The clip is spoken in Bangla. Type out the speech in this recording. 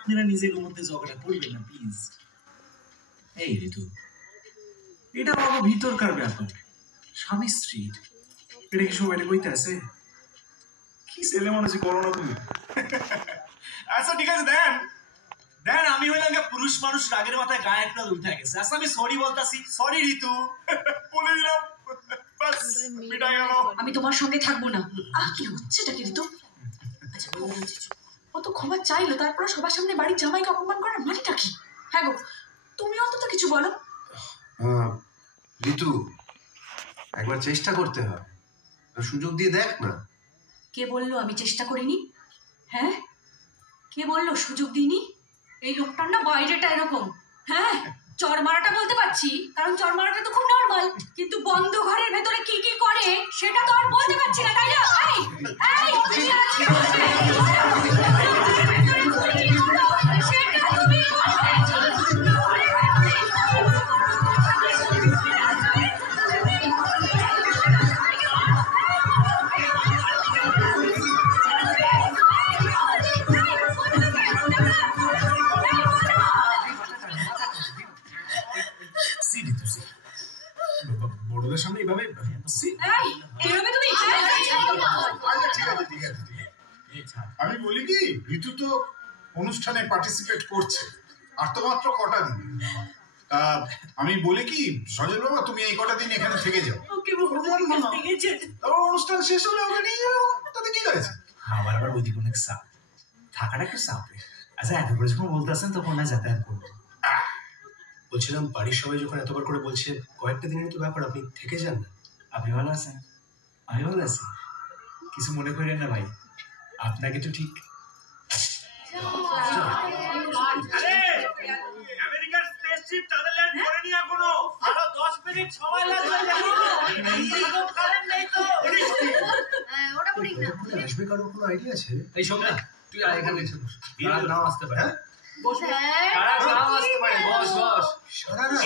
আপনারা নিজেদের মধ্যে ঝগড়া করবেন না প্লিজ। এই ঋতু, এটা বাবা ভিতরকার ব্যাপার, স্বামী স্ত্রীর। এটা কি সবাই কইতে আছে? কি ছেলে মানুষ করো না তুমি। আচ্ছা ঠিক আছে, দেন দেন, আমি হইলাম পুরুষ মানুষ, রাগের মাথায় গায়ে একটা উঠে গেছে। আচ্ছা আমি সরি বলতাছি, সরি ঋতু, বলে দিলাম, বাস মিটা গেল। আমি তোমার সঙ্গে থাকবো না। কি হচ্ছেটা কি ঋতু? আচ্ছা ও তো ক্ষমা চাইলো, তারপর সবার সামনে বাড়ির জামাইকে অপমান করার মানেটা কি? হ্যাঁ গো, তুমি অন্তত কিছু বলো। ঋতু, একবার চেষ্টা করতে হয়, সুযোগ দিয়ে দেখ না। কে বললো আমি চেষ্টা করিনি? হ্যাঁ, কে বললো সুযোগ দিইনি? এই লোকটার না বাইরেটা এরকম। হ্যাঁ, চর মারাটা বলতে পারছি, কারণ চর মারাটা তো খুব নর্মাল, কিন্তু বন্ধ ঘরের ভেতরে কি কি করে সেটা তো আর বলতে পারছি না, তাই না? বড়দের সামনে এইভাবে আমি বলি কি, ঋতু তো অনুষ্ঠানে পার্টিসিপেট করছে, আর তো মাত্র কটা দিন। আমি বলি কি সজল বাবা, তুমি এই কটা দিন এখানে থেকে যাও, অনুষ্ঠান শেষ হলে ওকে নিয়ে যাও, তাতে কি হয়েছে? আমার আবার ওইদিকে অনেক চাপ, থাকাটা একটু চাপে। আচ্ছা এত করে যখন বলতেছেন তখন না যাতায়াত করবো। বলছিলাম বাড়ির সবাই যখন এতবার করে বলছে, কয়েকটা দিনের তো ব্যাপার, আপনি থেকে যান না। আপনি ভালো আছেন? আমি ভালো আছি, কিছু মনে করেন না ভাই, আপনাকে তো ঠিক। আমেরিকার স্পেসশিপ তাদের ল্যান্ড করেনি এখনো, আরো 10 মিনিট সময় লাগবে। কারেন্ট নেই তো। ওটা বলি না, আসবে কারো কোনো আইডিয়া আছে? এই শোন না, তুই আর এখানে এসে বস, আর নাও আসতে পারে। হ্যাঁ বস, আর নাও আসতে পারে, বস বস। সারা রাত